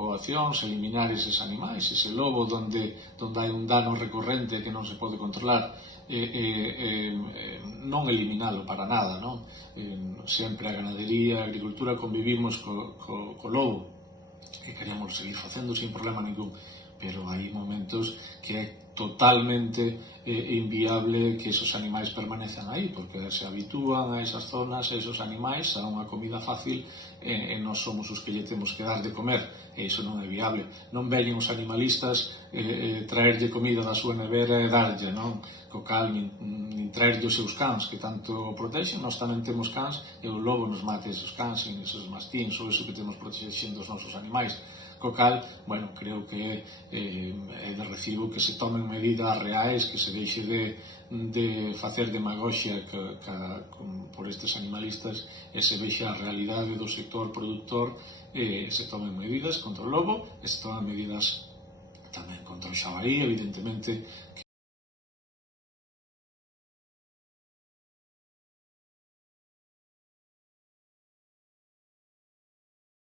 poboacións, eliminar eses animais, ese lobo onde hai un dano recorrente que non se pode controlar, non eliminalo para nada, non? Sempre a ganadería, a agricultura convivimos co lobo e queremos seguir facendo sin problema ningún, pero hai momentos que é totalmente inviable que esos animais permanezan aí, porque se habitúan a esas zonas, a esos animais, a unha comida fácil, e nós somos os que lle temos que dar de comer, e iso non é viable. Non veñen os animalistas traerlle comida da súa nevera e darlle, non? Co cal, nin traerlle os seus cans que tanto protexen. Nós tamén temos cans e o lobo nos mate esos cans, esos mastíns, ou iso que temos protexendo os nosos animais. Co cal, bueno, creo que é de recibo que se tomen medidas reais, que se deixe de facer demagoxia por estes animalistas e se vexa a realidade do sector productor, se tomen medidas contra o lobo e se tomen medidas tamén contra o xabarí, evidentemente,